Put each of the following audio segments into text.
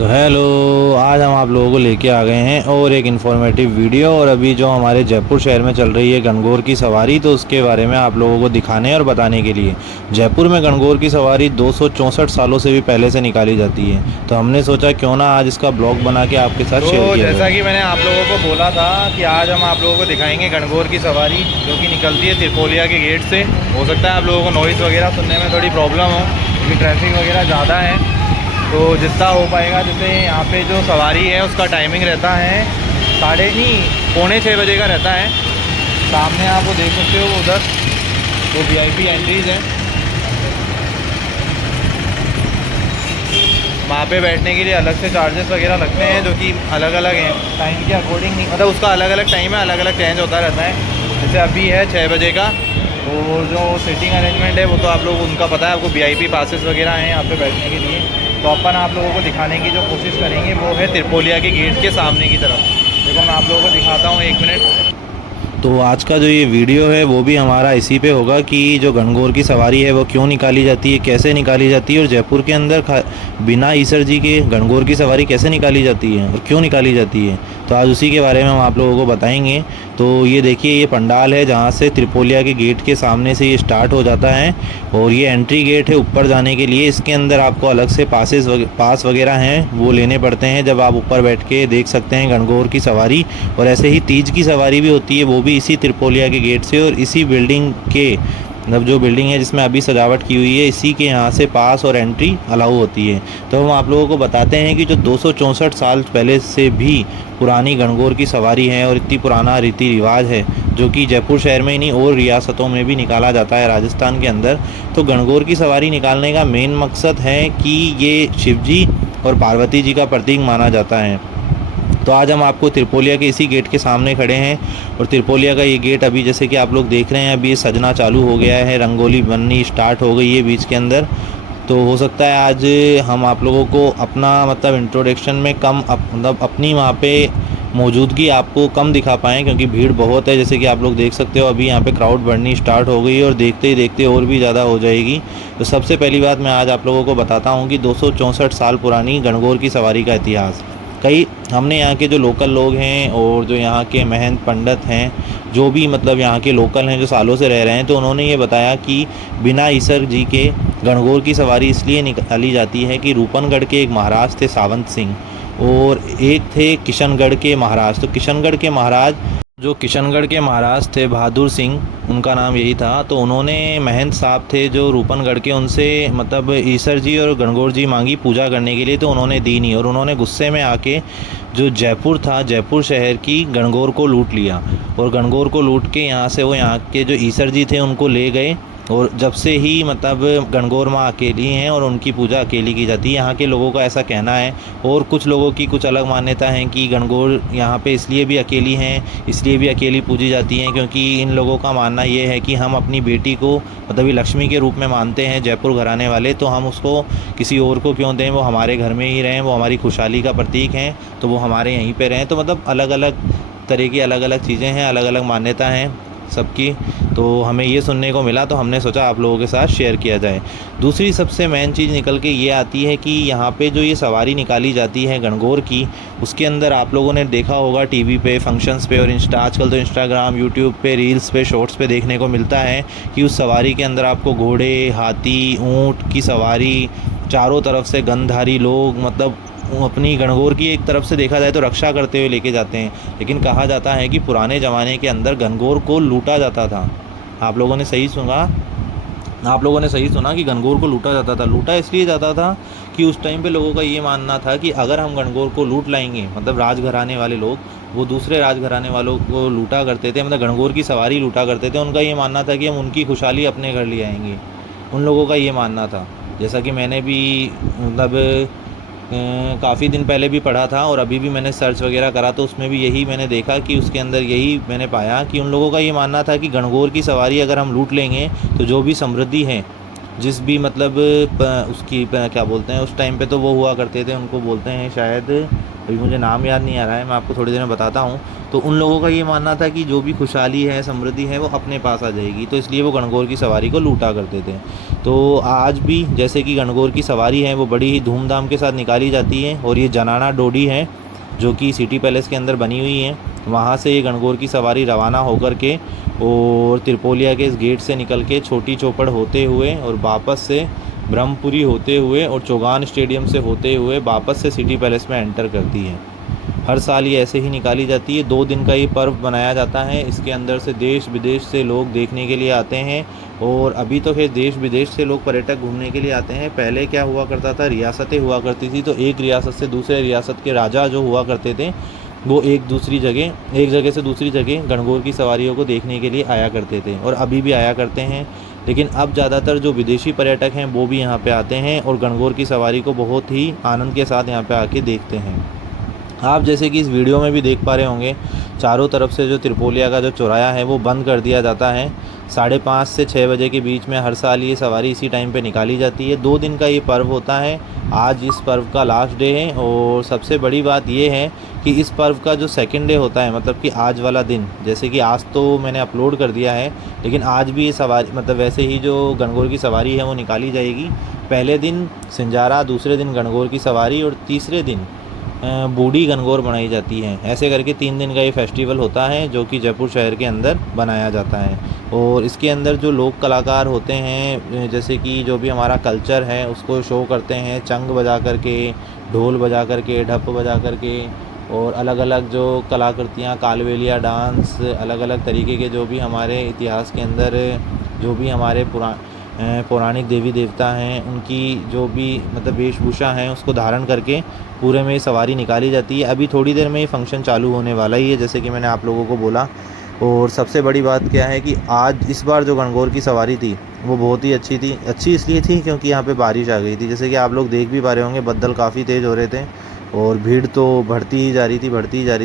Hello. आज हम आप लोगों को लेके आ गए हैं और एक इन्फॉर्मेटिव वीडियो। और अभी जो हमारे जयपुर शहर में चल रही है गणगौर की सवारी, तो उसके बारे में आप लोगों को दिखाने और बताने के लिए। जयपुर में गणगौर की सवारी 264 सालों से भी पहले से निकाली जाती है, तो हमने सोचा क्यों ना आज इसका ब्लॉग बना के आपके साथ शेयर तो किया जैसा जाए। कि मैंने आप लोगों को बोला था कि आज हम आप लोगों को दिखाएंगे गणगौर की सवारी जो कि निकलती है त्रिपोलिया के गेट से। हो सकता है आप लोगों को नॉइज़ वगैरह सुनने में थोड़ी प्रॉब्लम हो क्योंकि ट्रैफिक वगैरह ज़्यादा है। तो जितना हो पाएगा, जैसे यहाँ पे जो सवारी है उसका टाइमिंग रहता है साढ़े नहीं पौने 6 बजे का रहता है। सामने आप वो देख सकते हो उधर वो VIP एंट्रीज़ है, वहाँ पे बैठने के लिए अलग से चार्जेस वगैरह लगते हैं जो कि अलग अलग हैं टाइम के अकॉर्डिंग। नहीं मतलब उसका अलग अलग टाइम है, अलग अलग चेंज होता रहता है। जैसे अभी है 6 बजे का, और जो सीटिंग अरेंजमेंट है वो तो आप लोग उनका पता है आपको। VIP पासेस वगैरह हैं यहाँ पे बैठने के लिए। तो अपन आप लोगों को दिखाने की जो कोशिश करेंगे वो है त्रिपोलिया के गेट के सामने की तरफ। देखो मैं आप लोगों को दिखाता हूँ, 1 मिनट। तो आज का जो ये वीडियो है वो भी हमारा इसी पे होगा कि जो गणगौर की सवारी है वो क्यों निकाली जाती है, कैसे निकाली जाती है, और जयपुर के अंदर बिना ईसर जी के गणगौर की सवारी कैसे निकाली जाती है और क्यों निकाली जाती है। तो आज उसी के बारे में हम आप लोगों को बताएंगे। तो ये देखिए, ये पंडाल है जहाँ से त्रिपोलिया के गेट के सामने से ये स्टार्ट हो जाता है, और ये एंट्री गेट है ऊपर जाने के लिए। इसके अंदर आपको अलग से पास वगैरह हैं वो लेने पड़ते हैं जब आप ऊपर बैठ के देख सकते हैं गणगौर की सवारी। और ऐसे ही तीज की सवारी भी होती है, वो भी इसी त्रिपोलिया के गेट से और इसी बिल्डिंग के, मतलब जो बिल्डिंग है जिसमें अभी सजावट की हुई है, इसी के यहाँ से पास और एंट्री अलाउ होती है। तो हम आप लोगों को बताते हैं कि जो 264 साल पहले से भी पुरानी गणगौर की सवारी है और इतनी पुराना रीति रिवाज है जो कि जयपुर शहर में ही नहीं और रियासतों में भी निकाला जाता है राजस्थान के अंदर। तो गणगौर की सवारी निकालने का मेन मकसद है कि ये शिवजी और पार्वती जी का प्रतीक माना जाता है। तो आज हम आपको त्रिपोलिया के इसी गेट के सामने खड़े हैं, और त्रिपोलिया का ये गेट अभी जैसे कि आप लोग देख रहे हैं अभी ये सजना चालू हो गया है, रंगोली बननी स्टार्ट हो गई है बीच के अंदर। तो हो सकता है आज हम आप लोगों को अपना मतलब इंट्रोडक्शन में कम मतलब अपनी वहाँ पे मौजूदगी आपको कम दिखा पाएँ, क्योंकि भीड़ बहुत है। जैसे कि आप लोग देख सकते हो अभी यहाँ पे क्राउड बढ़नी स्टार्ट हो गई है और देखते ही देखते और भी ज़्यादा हो जाएगी। तो सबसे पहली बात मैं आज आप लोगों को बताता हूँ कि 264 साल पुरानी गणगौर की सवारी का इतिहास। कई हमने यहाँ के जो लोकल लोग हैं और जो यहाँ के महंत पंडित हैं, जो भी मतलब यहाँ के लोकल हैं जो सालों से रह रहे हैं, तो उन्होंने ये बताया कि बिना ईसर जी के गणगौर की सवारी इसलिए निकाली जाती है कि रूपनगढ़ के एक महाराज थे सावंत सिंह, और एक थे किशनगढ़ के महाराज। तो किशनगढ़ के महाराज थे बहादुर सिंह, उनका नाम यही था। तो उन्होंने महंत साहब थे जो रूपनगढ़ के, उनसे मतलब ईसर जी और गणगौर जी मांगी पूजा करने के लिए, तो उन्होंने दी नहीं। और उन्होंने गुस्से में आके जो जयपुर था, जयपुर शहर की गणगौर को लूट लिया, और गणगौर को लूट के यहाँ से वो यहाँ के जो ईसर जी थे उनको ले गए। और जब से ही मतलब गणगौर माँ अकेली हैं और उनकी पूजा अकेली की जाती है, यहाँ के लोगों का ऐसा कहना है। और कुछ लोगों की कुछ अलग मान्यता है कि गणगौर यहाँ पे इसलिए भी अकेली हैं, इसलिए भी अकेली पूजी जाती हैं क्योंकि इन लोगों का मानना ये है कि हम अपनी बेटी को मतलब ये लक्ष्मी के रूप में मानते हैं जयपुर घराने वाले, तो हम उसको किसी और को क्यों दें, वो हमारे घर में ही रहें, वो हमारी खुशहाली का प्रतीक हैं, तो वो हमारे यहीं पर रहें। तो मतलब अलग अलग तरह की अलग अलग चीज़ें हैं, अलग अलग मान्यता हैं सबकी। तो हमें ये सुनने को मिला, तो हमने सोचा आप लोगों के साथ शेयर किया जाए। दूसरी सबसे मेन चीज़ निकल के ये आती है कि यहाँ पे जो ये सवारी निकाली जाती है गणगौर की, उसके अंदर आप लोगों ने देखा होगा टीवी पे, फंक्शंस पे, और आजकल तो इंस्टाग्राम, यूट्यूब पे, रील्स पे, शॉर्ट्स पे देखने को मिलता है कि उस सवारी के अंदर आपको घोड़े, हाथी, ऊँट की सवारी, चारों तरफ से गंधारी लोग मतलब अपनी गणगौर की एक तरफ से देखा जाए तो रक्षा करते हुए लेके जाते हैं। लेकिन कहा जाता है कि पुराने ज़माने के अंदर गणगौर को लूटा जाता था। आप लोगों ने सही सुना कि गणगौर को लूटा जाता था। लूटा इसलिए जाता था कि उस टाइम पे लोगों का ये मानना था कि अगर हम गणगौर को लूट लाएंगे, मतलब राजघराने वाले लोग वो दूसरे राजघराने वालों को लूटा करते थे, मतलब गणगौर की सवारी लूटा करते थे। उनका ये मानना था कि हम उनकी खुशहाली अपने घर ले आएंगे, उन लोगों का ये मानना था। जैसा कि मैंने भी मतलब काफ़ी दिन पहले भी पढ़ा था और अभी भी मैंने सर्च वगैरह करा, तो उसमें भी यही मैंने देखा कि उसके अंदर यही मैंने पाया कि उन लोगों का ये मानना था कि गणगौर की सवारी अगर हम लूट लेंगे तो जो भी समृद्धि है, जिस भी मतलब उसकी क्या बोलते हैं उस टाइम पे, तो वो हुआ करते थे, उनको बोलते हैं शायद अभी मुझे नाम याद नहीं आ रहा है, मैं आपको थोड़ी देर में बताता हूँ। तो उन लोगों का ये मानना था कि जो भी खुशहाली है, समृद्धि है, वो अपने पास आ जाएगी, तो इसलिए वो गणगौर की सवारी को लूटा करते थे। तो आज भी जैसे कि गणगौर की सवारी है वो बड़ी ही धूमधाम के साथ निकाली जाती है, और ये जनाना डोडी है जो कि सिटी पैलेस के अंदर बनी हुई है। वहाँ से ये गणगौर की सवारी रवाना होकर के और त्रिपोलिया के इस गेट से निकल के छोटी चौपड़ होते हुए और वापस से ब्रह्मपुरी होते हुए और चौगान स्टेडियम से होते हुए वापस से सिटी पैलेस में एंटर करती है। हर साल ये ऐसे ही निकाली जाती है। 2 दिन का ये पर्व बनाया जाता है। इसके अंदर से देश विदेश से लोग देखने के लिए आते हैं, और अभी तो फिर देश विदेश से लोग पर्यटक घूमने के लिए आते हैं। पहले क्या हुआ करता था, रियासतें हुआ करती थी, तो एक रियासत से दूसरे रियासत के राजा जो हुआ करते थे वो एक जगह से दूसरी जगह गणगौर की सवारियों को देखने के लिए आया करते थे, और अभी भी आया करते हैं। लेकिन अब ज़्यादातर जो विदेशी पर्यटक हैं वो भी यहाँ पे आते हैं और गणगौर की सवारी को बहुत ही आनंद के साथ यहाँ पे आके देखते हैं। आप जैसे कि इस वीडियो में भी देख पा रहे होंगे, चारों तरफ से जो त्रिपोलिया का जो चौराया है वो बंद कर दिया जाता है। 5:30 से 6 बजे के बीच में हर साल ये सवारी इसी टाइम पे निकाली जाती है। 2 दिन का ये पर्व होता है। आज इस पर्व का लास्ट डे है, और सबसे बड़ी बात ये है कि इस पर्व का जो सेकंड डे होता है, मतलब कि आज वाला दिन, जैसे कि आज तो मैंने अपलोड कर दिया है, लेकिन आज भी ये सवारी मतलब वैसे ही जो गणगौर की सवारी है वो निकाली जाएगी। पहले दिन सिंजारा, दूसरे दिन गणगौर की सवारी, और तीसरे दिन बूढ़ी गणगौर बनाई जाती है। ऐसे करके 3 दिन का ये फेस्टिवल होता है जो कि जयपुर शहर के अंदर बनाया जाता है। और इसके अंदर जो लोक कलाकार होते हैं, जैसे कि जो भी हमारा कल्चर है उसको शो करते हैं, चंग बजा करके, ढोल बजा करके, ढप बजा करके, और अलग अलग जो कलाकृतियाँ, कालबेलिया डांस, अलग अलग तरीके के जो भी हमारे इतिहास के अंदर जो भी हमारे पौराणिक देवी देवता हैं उनकी जो भी मतलब वेशभूषा है उसको धारण करके पूरे में सवारी निकाली जाती है। अभी थोड़ी देर में ये फंक्शन चालू होने वाला ही है, जैसे कि मैंने आप लोगों को बोला। और सबसे बड़ी बात क्या है कि आज इस बार जो गणगौर की सवारी थी वो बहुत ही अच्छी थी। अच्छी इसलिए थी क्योंकि यहाँ पे बारिश आ गई थी, जैसे कि आप लोग देख भी पा रहे होंगे, बदल काफ़ी तेज़ हो रहे थे और भीड़ तो बढ़ती ही जा रही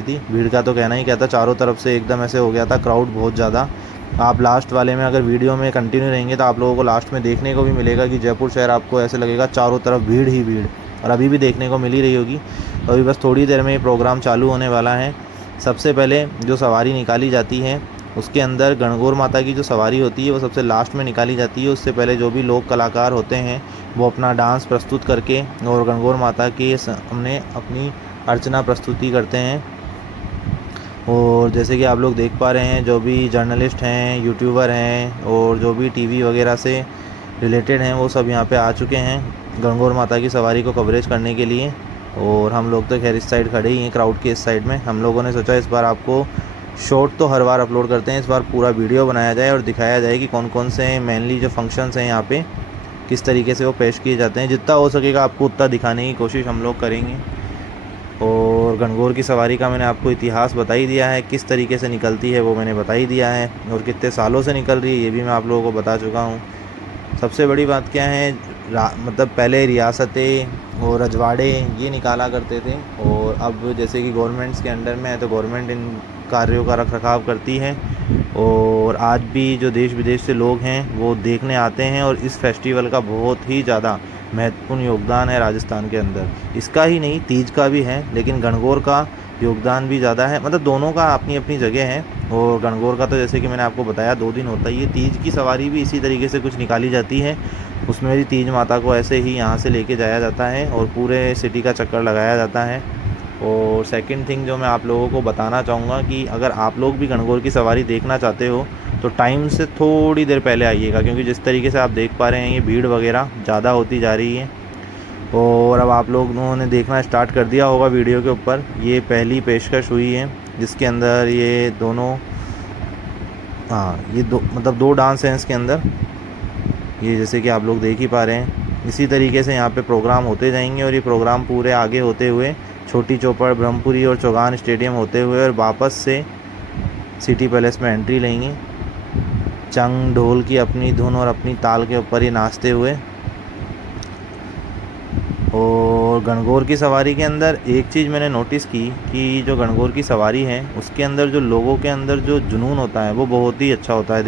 थी। भीड़ का तो कहना ही क्या था, चारों तरफ से एकदम ऐसे हो गया था, क्राउड बहुत ज़्यादा। आप लास्ट वाले में अगर वीडियो में कंटिन्यू रहेंगे तो आप लोगों को लास्ट में देखने को भी मिलेगा कि जयपुर शहर आपको ऐसे लगेगा चारों तरफ भीड़ ही भीड़, और अभी भी देखने को मिल ही रही होगी। तो अभी बस थोड़ी देर में ये प्रोग्राम चालू होने वाला है। सबसे पहले जो सवारी निकाली जाती है उसके अंदर गणगौर माता की जो सवारी होती है वो सबसे लास्ट में निकाली जाती है। उससे पहले जो भी लोक कलाकार होते हैं वो अपना डांस प्रस्तुत करके और गणगौर माता के सामने अपनी अर्चना प्रस्तुति करते हैं। और जैसे कि आप लोग देख पा रहे हैं, जो भी जर्नलिस्ट हैं, यूट्यूबर हैं और जो भी टीवी वगैरह से रिलेटेड हैं वो सब यहाँ पे आ चुके हैं गणगौर माता की सवारी को कवरेज करने के लिए। और हम लोग तो खैर इस साइड खड़े ही हैं, क्राउड के इस साइड में। हम लोगों ने सोचा इस बार आपको शॉर्ट तो हर बार अपलोड करते हैं, इस बार पूरा वीडियो बनाया जाए और दिखाया जाए कि कौन कौन से मेनली जो फंक्शंस हैं यहाँ पे किस तरीके से वो पेश किए जाते हैं। जितना हो सकेगा आपको उतना दिखाने की कोशिश हम लोग करेंगे। और गणगौर की सवारी का मैंने आपको इतिहास बता ही दिया है, किस तरीके से निकलती है वो मैंने बता ही दिया है, और कितने सालों से निकल रही है ये भी मैं आप लोगों को बता चुका हूँ। सबसे बड़ी बात क्या है, मतलब पहले रियासतें और रजवाड़े ये निकाला करते थे, और अब जैसे कि गवर्नमेंट्स के अंडर में है तो गवर्नमेंट इन कार्यों का रखरखाव करती है। और आज भी जो देश विदेश से लोग हैं वो देखने आते हैं, और इस फेस्टिवल का बहुत ही ज़्यादा महत्वपूर्ण योगदान है राजस्थान के अंदर। इसका ही नहीं, तीज का भी है, लेकिन गणगौर का योगदान भी ज़्यादा है। मतलब दोनों का अपनी अपनी जगह है। और गणगौर का तो जैसे कि मैंने आपको बताया 2 दिन होता ही है। तीज की सवारी भी इसी तरीके से कुछ निकाली जाती है, उसमें भी तीज माता को ऐसे ही यहाँ से लेके जाया जाता है और पूरे सिटी का चक्कर लगाया जाता है। और सेकंड थिंग जो मैं आप लोगों को बताना चाहूँगा कि अगर आप लोग भी गणगौर की सवारी देखना चाहते हो तो टाइम से थोड़ी देर पहले आइएगा, क्योंकि जिस तरीके से आप देख पा रहे हैं ये भीड़ वगैरह ज़्यादा होती जा रही है। और अब आप लोगों ने देखना स्टार्ट कर दिया होगा वीडियो के ऊपर, ये पहली पेशकश हुई है जिसके अंदर ये दोनों ये दो डांस हैं इसके अंदर, ये जैसे कि आप लोग देख ही पा रहे हैं। इसी तरीके से यहाँ पे प्रोग्राम होते जाएंगे, और ये प्रोग्राम पूरे आगे होते हुए छोटी चौपड़, ब्रह्मपुरी और चौगान स्टेडियम होते हुए और वापस से सिटी पैलेस में एंट्री लेंगे, चंग ढोल की अपनी धुन और अपनी ताल के ऊपर ये नाचते हुए। और गणगौर की सवारी के अंदर एक चीज़ मैंने नोटिस की कि जो गणगौर की सवारी है उसके अंदर जो लोगों के अंदर जो जुनून होता है वो बहुत ही अच्छा होता है,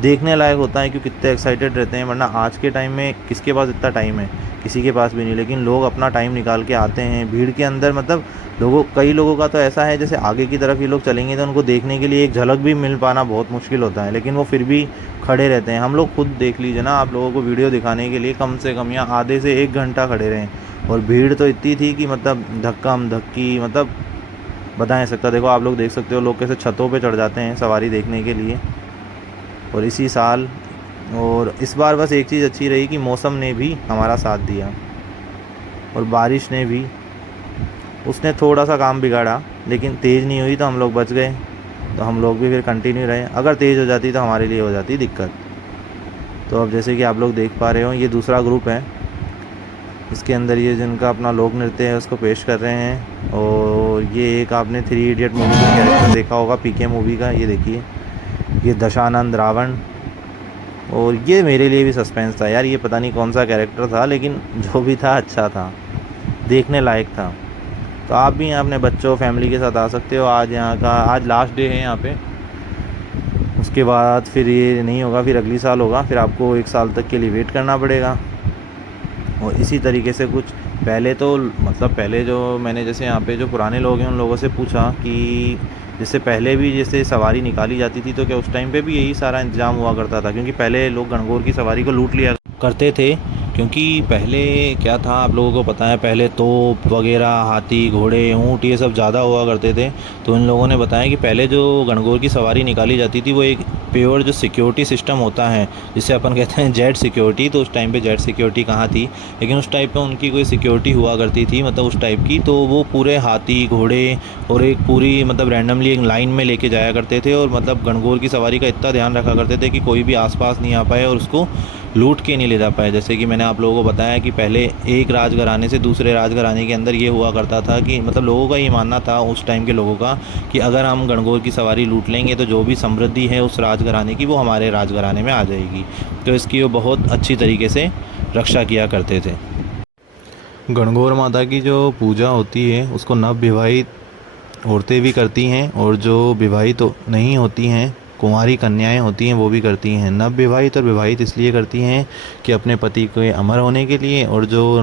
देखने लायक होता है, क्योंकि कितने एक्साइटेड रहते हैं। वरना आज के टाइम में किसके पास इतना टाइम है, किसी के पास भी नहीं, लेकिन लोग अपना टाइम निकाल के आते हैं भीड़ के अंदर। मतलब कई लोगों का तो ऐसा है जैसे आगे की तरफ ये लोग चलेंगे तो उनको देखने के लिए एक झलक भी मिल पाना बहुत मुश्किल होता है, लेकिन वो फिर भी खड़े रहते हैं। हम लोग खुद देख लीजिए ना, आप लोगों को वीडियो दिखाने के लिए कम से कम यहाँ आधे से 1 घंटा खड़े रहे, और भीड़ तो इतनी थी कि मतलब धक्कम धक्की, मतलब बता नहीं सकता। देखो आप लोग देख सकते हो लोग कैसे छतों पे चढ़ जाते हैं सवारी देखने के लिए। और इसी साल और इस बार बस एक चीज़ अच्छी रही कि मौसम ने भी हमारा साथ दिया, और बारिश ने भी, उसने थोड़ा सा काम बिगाड़ा, लेकिन तेज़ नहीं हुई तो हम लोग बच गए, तो हम लोग भी फिर कंटिन्यू रहे। अगर तेज़ हो जाती तो हमारे लिए हो जाती दिक्कत। तो अब जैसे कि आप लोग देख पा रहे हो, ये दूसरा ग्रुप है, इसके अंदर ये जिनका अपना लोक नृत्य है उसको पेश कर रहे हैं। और ये एक आपने 3 इडियट मूवी का कैरेक्टर देखा होगा, पीके मूवी का, ये देखिए, ये दशानंद रावण। और ये मेरे लिए भी सस्पेंस था यार, ये पता नहीं कौन सा कैरेक्टर था, लेकिन जो भी था अच्छा था, देखने लायक था। तो आप भी यहाँ अपने बच्चों फैमिली के साथ आ सकते हो। आज लास्ट डे है यहाँ पे, उसके बाद फिर ये नहीं होगा, फिर अगली साल होगा, फिर आपको 1 साल तक के लिए वेट करना पड़ेगा। और इसी तरीके से कुछ पहले जो मैंने जैसे यहाँ पे जो पुराने लोग हैं उन लोगों से पूछा कि जैसे पहले भी जैसे सवारी निकाली जाती थी तो क्या उस टाइम पे भी यही सारा इंतजाम हुआ करता था, क्योंकि पहले लोग गणगौर की सवारी को लूट लिया करते थे। क्योंकि पहले क्या था आप लोगों को पता है, पहले तोप वगैरह, हाथी घोड़े ऊँट ये सब ज़्यादा हुआ करते थे। तो इन लोगों ने बताया कि पहले जो गणगौर की सवारी निकाली जाती थी वो एक प्योर जो सिक्योरिटी सिस्टम होता है, जिसे अपन कहते हैं जेड सिक्योरिटी। तो उस टाइम पे जेड सिक्योरिटी कहाँ थी, लेकिन उस टाइप पे उनकी कोई सिक्योरिटी हुआ करती थी, मतलब उस टाइप की। तो वो पूरे हाथी घोड़े और एक पूरी मतलब रैंडमली एक लाइन में लेके जाया करते थे, और मतलब गणगौर की सवारी का इतना ध्यान रखा करते थे कि कोई भी आसपास नहीं आ पाए और उसको लूट के नहीं ले जा पाए। जैसे कि मैंने आप लोगों को बताया कि पहले एक राजघराने से दूसरे राजघराने के अंदर ये हुआ करता था कि मतलब लोगों का ये मानना था उस टाइम के लोगों का कि अगर हम गणगौर की सवारी लूट लेंगे तो जो भी समृद्धि है उस राजघराने की वो हमारे राजघराने में आ जाएगी। तो इसकी वो बहुत अच्छी तरीके से रक्षा किया करते थे। गणगौर माता की जो पूजा होती है उसको नवविवाहित औरतें भी करती हैं, और जो विवाहित नहीं होती हैं, कुंवारी कन्याएं होती हैं, वो भी करती हैं। नवविवाहित और विवाहित इसलिए करती हैं कि अपने पति के अमर होने के लिए, और जो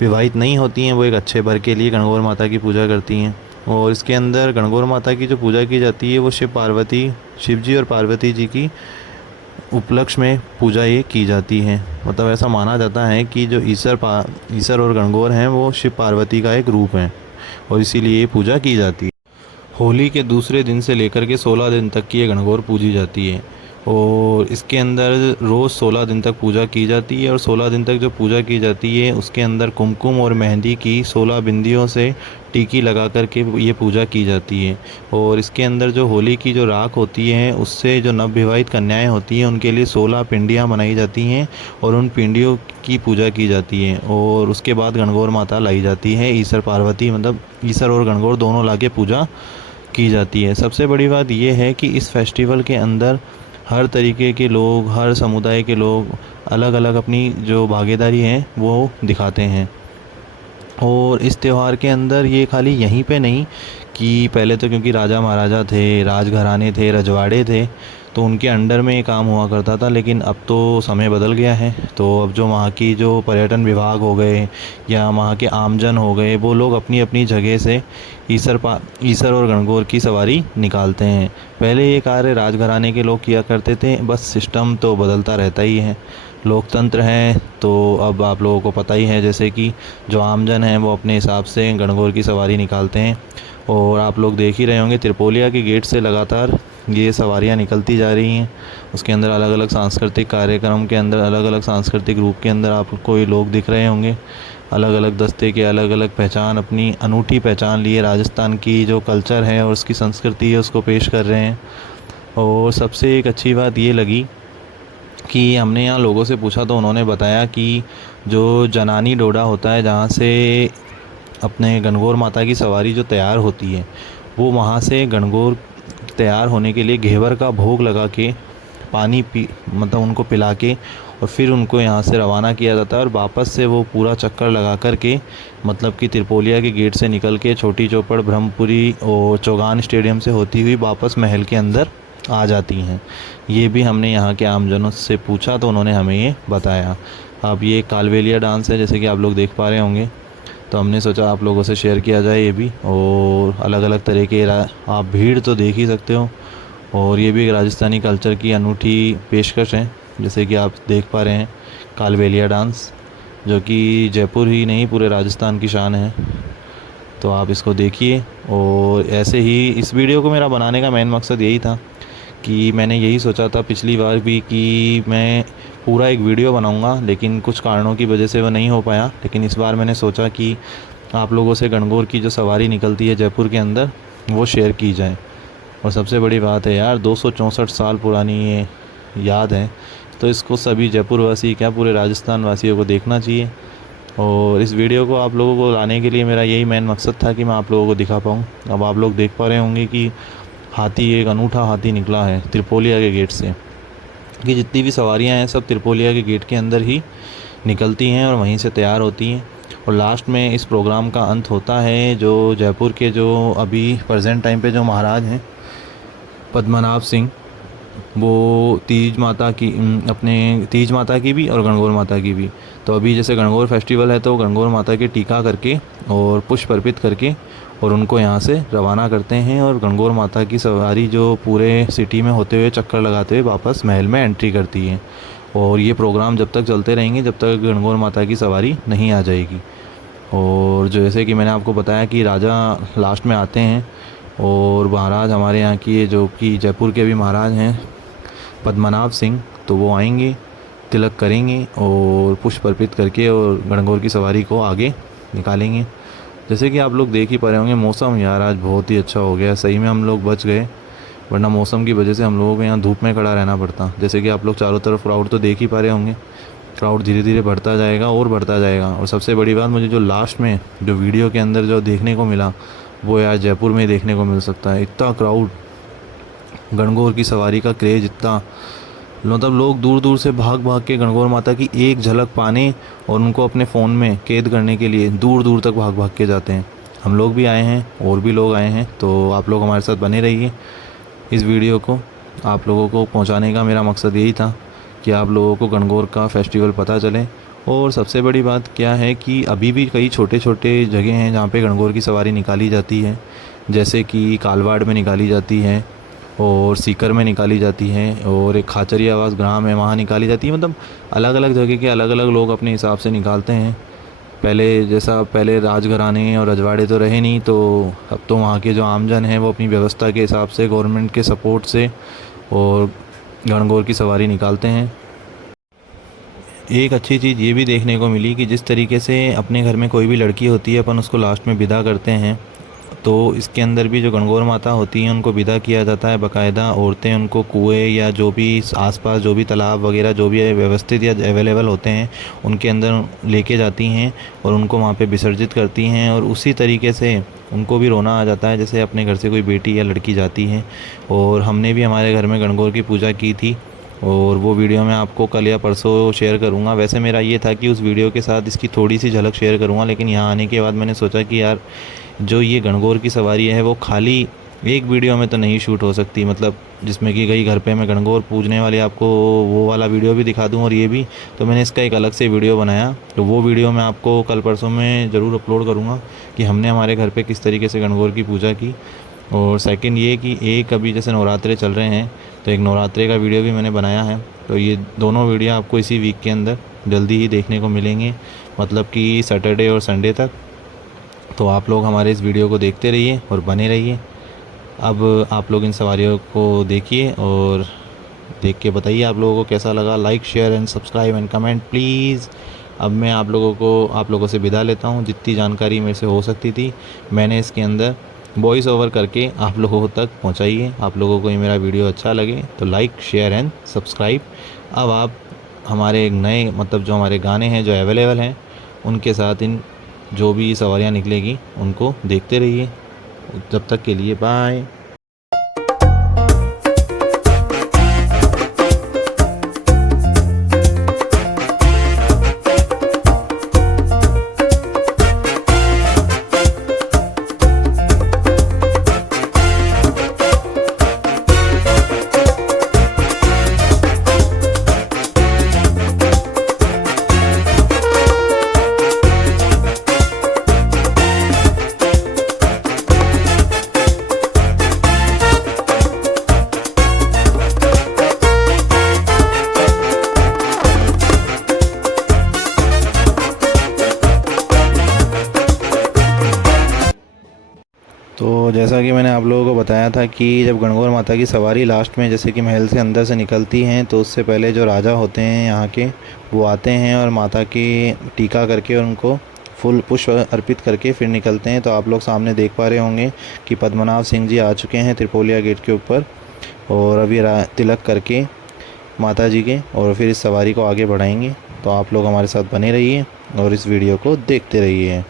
विवाहित नहीं होती हैं वो एक अच्छे वर के लिए गणगौर माता की पूजा करती हैं। और इसके अंदर गणगौर माता की जो पूजा की जाती है वो शिव जी और पार्वती जी की उपलक्ष्य में पूजा ये की जाती है। मतलब ऐसा माना जाता है कि जो ईसर और गणगौर हैं वो शिव पार्वती का एक रूप है, और इसीलिए ये पूजा की जाती है। होली के दूसरे दिन से लेकर के 16 दिन तक की ये गणगौर पूजी जाती है, और इसके अंदर रोज़ 16 दिन तक पूजा की जाती है। और 16 दिन तक जो पूजा की जाती है उसके अंदर कुमकुम और मेहंदी की 16 बिंदियों से टीकी लगा कर के ये पूजा की जाती है। और इसके अंदर जो होली की जो राख होती है उससे जो नवविवाहित कन्याएं होती हैं उनके लिए 16 पिंडियाँ बनाई जाती हैं, और उन पिंडियों की पूजा की जाती है। और उसके बाद गणगौर माता लाई जाती है, ईसर पार्वती मतलब ईसर और गणगौर दोनों ला के पूजा की जाती है। सबसे बड़ी बात यह है कि इस फेस्टिवल के अंदर हर तरीके के लोग, हर समुदाय के लोग अलग अलग अपनी जो भागीदारी है वो दिखाते हैं। और इस त्यौहार के अंदर ये खाली यहीं पे नहीं कि पहले तो क्योंकि राजा महाराजा थे, राजघराने थे, रजवाड़े थे, तो उनके अंडर में ये काम हुआ करता था। लेकिन अब तो समय बदल गया है, तो अब जो वहाँ की जो पर्यटन विभाग हो गए या वहाँ के आमजन हो गए, वो लोग अपनी अपनी जगह से ईसर और गणगौर की सवारी निकालते हैं। पहले ये कार्य राजघराने के लोग किया करते थे, बस सिस्टम तो बदलता रहता ही है, लोकतंत्र है। तो अब आप लोगों को पता ही है जैसे कि जो आमजन हैं वो अपने हिसाब से गणगौर की सवारी निकालते हैं। और आप लोग देख ही रहे होंगे त्रिपोलिया के गेट से लगातार ये सवारियाँ निकलती जा रही हैं। उसके अंदर अलग अलग सांस्कृतिक कार्यक्रम के अंदर, अलग अलग सांस्कृतिक रूप के अंदर आपको ये लोग दिख रहे होंगे। अलग अलग दस्ते के अलग अलग पहचान, अपनी अनूठी पहचान लिए राजस्थान की जो कल्चर है और उसकी संस्कृति है उसको पेश कर रहे हैं। और सबसे एक अच्छी बात ये लगी कि हमने यहाँ लोगों से पूछा तो उन्होंने बताया कि जो जनानी डोडा होता है जहाँ से अपने गणगौर माता की सवारी जो तैयार होती है, वो वहाँ से गणगौर तैयार होने के लिए घेवर का भोग लगा के पानी मतलब उनको पिला के और फिर उनको यहाँ से रवाना किया जाता है। और वापस से वो पूरा चक्कर लगा कर के मतलब कि त्रिपोलिया के गेट से निकल के छोटी चौपड़, ब्रह्मपुरी और चौगान स्टेडियम से होती हुई वापस महल के अंदर आ जाती हैं। ये भी हमने यहाँ के आमजनों से पूछा तो उन्होंने हमें ये बताया। अब ये कालबेलिया डांस है जैसे कि आप लोग देख पा रहे होंगे। तो हमने सोचा आप लोगों से शेयर किया जाए ये भी। और अलग अलग तरह के आप भीड़ तो देख ही सकते हो, और ये भी एक राजस्थानी कल्चर की अनूठी पेशकश है। जैसे कि आप देख पा रहे हैं कालबेलिया डांस, जो कि जयपुर ही नहीं पूरे राजस्थान की शान है। तो आप इसको देखिए। और ऐसे ही इस वीडियो को मेरा बनाने का मेन मकसद यही था कि मैंने यही सोचा था पिछली बार भी कि मैं पूरा एक वीडियो बनाऊंगा, लेकिन कुछ कारणों की वजह से वो नहीं हो पाया। लेकिन इस बार मैंने सोचा कि आप लोगों से गणगौर की जो सवारी निकलती है जयपुर के अंदर वो शेयर की जाए। और सबसे बड़ी बात है यार, 264 साल पुरानी ये याद है, तो इसको सभी जयपुर वासी क्या पूरे राजस्थान वासियों को देखना चाहिए। और इस वीडियो को आप लोगों को लाने के लिए मेरा यही मेन मकसद था कि मैं आप लोगों को दिखा पाऊँ। अब आप लोग देख पा रहे होंगे कि हाथी, एक अनूठा हाथी निकला है त्रिपोलिया के गेट से, कि जितनी भी सवारियां हैं सब त्रिपोलिया के गेट के अंदर ही निकलती हैं और वहीं से तैयार होती हैं। और लास्ट में इस प्रोग्राम का अंत होता है। जो जयपुर के जो अभी प्रेजेंट टाइम पे जो महाराज हैं पद्मनाभ सिंह, वो तीज माता की अपने तीज माता की भी और गणगौर माता की भी। तो अभी जैसे गणगौर फेस्टिवल है तो गणगौर माता के टीका करके और पुष्प अर्पित करके और उनको यहाँ से रवाना करते हैं। और गणगौर माता की सवारी जो पूरे सिटी में होते हुए चक्कर लगाते हुए वापस महल में एंट्री करती है। और ये प्रोग्राम जब तक चलते रहेंगे जब तक गणगौर माता की सवारी नहीं आ जाएगी। और जैसे कि मैंने आपको बताया कि राजा लास्ट में आते हैं, और महाराज हमारे यहाँ की जो कि जयपुर के भी महाराज हैं पद्मनाभ सिंह, तो वो आएंगे, तिलक करेंगे और पुष्प अर्पित करके और गणगौर की सवारी को आगे निकालेंगे। जैसे कि आप लोग देख ही पा रहे होंगे, मौसम यार आज बहुत ही अच्छा हो गया। सही में हम लोग बच गए, वरना मौसम की वजह से हम लोगों को यहाँ धूप में खड़ा रहना पड़ता। जैसे कि आप लोग चारों तरफ क्राउड तो देख ही पा रहे होंगे, क्राउड धीरे धीरे बढ़ता जाएगा और बढ़ता जाएगा। और सबसे बड़ी बात मुझे जो लास्ट में जो वीडियो के अंदर जो देखने को मिला वो यार जयपुर में देखने को मिल सकता है। इतना क्राउड, गणगौर की सवारी का क्रेज़ इतना, मतलब लोग दूर दूर से भाग भाग के गणगौर माता की एक झलक पाने और उनको अपने फ़ोन में कैद करने के लिए दूर दूर तक भाग भाग के जाते हैं। हम लोग भी आए हैं और भी लोग आए हैं, तो आप लोग हमारे साथ बने रहिए। इस वीडियो को आप लोगों को पहुंचाने का मेरा मकसद यही था कि आप लोगों को गणगौर का फेस्टिवल पता चले। और सबसे बड़ी बात क्या है कि अभी भी कई छोटे छोटे जगह हैं जहाँ पे गणगौर की सवारी निकाली जाती है। जैसे कि कालवाड़ में निकाली जाती है और सीकर में निकाली जाती है, और एक खाचरी आवास ग्राम है वहाँ निकाली जाती है। मतलब अलग अलग जगह के अलग अलग लोग अपने हिसाब से निकालते हैं। पहले राजघराने और रजवाड़े तो रहे नहीं, तो अब तो वहाँ के जो आमजन हैं वो अपनी व्यवस्था के हिसाब से गवर्नमेंट के सपोर्ट से और गणगौर की सवारी निकालते हैं। एक अच्छी चीज़ ये भी देखने को मिली कि जिस तरीके से अपने घर में कोई भी लड़की होती है अपन उसको लास्ट में विदा करते हैं, तो इसके अंदर भी जो गणगौर माता होती हैं उनको विदा किया जाता है। बाकायदा औरतें उनको कुएं या जो भी आसपास जो भी तालाब वगैरह जो भी व्यवस्थित या अवेलेबल होते हैं उनके अंदर लेके जाती हैं और उनको वहाँ पे विसर्जित करती हैं। और उसी तरीके से उनको भी रोना आ जाता है जैसे अपने घर से कोई बेटी या लड़की जाती है। और हमने भी हमारे घर में गणगौर की पूजा की थी, और वो वीडियो मैं आपको कल या परसों शेयर करूँगा। वैसे मेरा ये था कि उस वीडियो के साथ इसकी थोड़ी सी झलक शेयर करूँगा, लेकिन यहाँ आने के बाद मैंने सोचा कि यार जो ये गणगौर की सवारी है वो खाली एक वीडियो में तो नहीं शूट हो सकती, मतलब जिसमें कि कई घर पे मैं गणगौर पूजने वाले आपको वो वाला वीडियो भी दिखा दूँ और ये भी। तो मैंने इसका एक अलग से वीडियो बनाया, तो वो वीडियो मैं आपको कल परसों में ज़रूर अपलोड करूँगा कि हमने हमारे घर पे किस तरीके से गणगौर की पूजा की। और सेकंड ये कि एक अभी जैसे नवरात्रे चल रहे हैं तो एक नवरात्रे का वीडियो भी मैंने बनाया है। तो ये दोनों वीडियो आपको इसी वीक के अंदर जल्दी ही देखने को मिलेंगे, मतलब कि सैटरडे और संडे तक। तो आप लोग हमारे इस वीडियो को देखते रहिए और बने रहिए। अब आप लोग इन सवारियों को देखिए और देख के बताइए आप लोगों को कैसा लगा। Like, share and subscribe and comment please. अब मैं आप लोगों से विदा लेता हूँ। जितनी जानकारी मेरे से हो सकती थी मैंने इसके अंदर वॉइस ओवर करके आप लोगों तक पहुँचाइए। आप लोगों को ये मेरा वीडियो अच्छा लगे तो लाइक, शेयर एंड सब्सक्राइब। अब आप हमारे नए मतलब जो हमारे गाने हैं जो अवेलेबल हैं उनके साथ इन जो भी सवारियाँ निकलेगी उनको देखते रहिए। जब तक के लिए बाय। तो जैसा कि मैंने आप लोगों को बताया था कि जब गणगौर माता की सवारी लास्ट में जैसे कि महल से अंदर से निकलती हैं तो उससे पहले जो राजा होते हैं यहाँ के वो आते हैं और माता की टीका करके उनको फूल पुष्प अर्पित करके फिर निकलते हैं। तो आप लोग सामने देख पा रहे होंगे कि पद्मनाभ सिंह जी आ चुके हैं त्रिपोलिया गेट के ऊपर और अभी तिलक करके माता जी के और फिर इस सवारी को आगे बढ़ाएंगे। तो आप लोग हमारे साथ बने रहिए और इस वीडियो को देखते रहिए।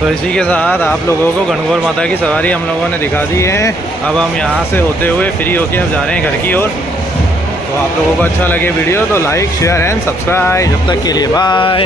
तो इसी के साथ आप लोगों को गणगौर माता की सवारी हम लोगों ने दिखा दी है। अब हम यहाँ से होते हुए फ्री होके अब जा रहे हैं घर की ओर। तो आप लोगों को अच्छा लगे वीडियो तो लाइक शेयर एंड सब्सक्राइब। जब तक के लिए बाय।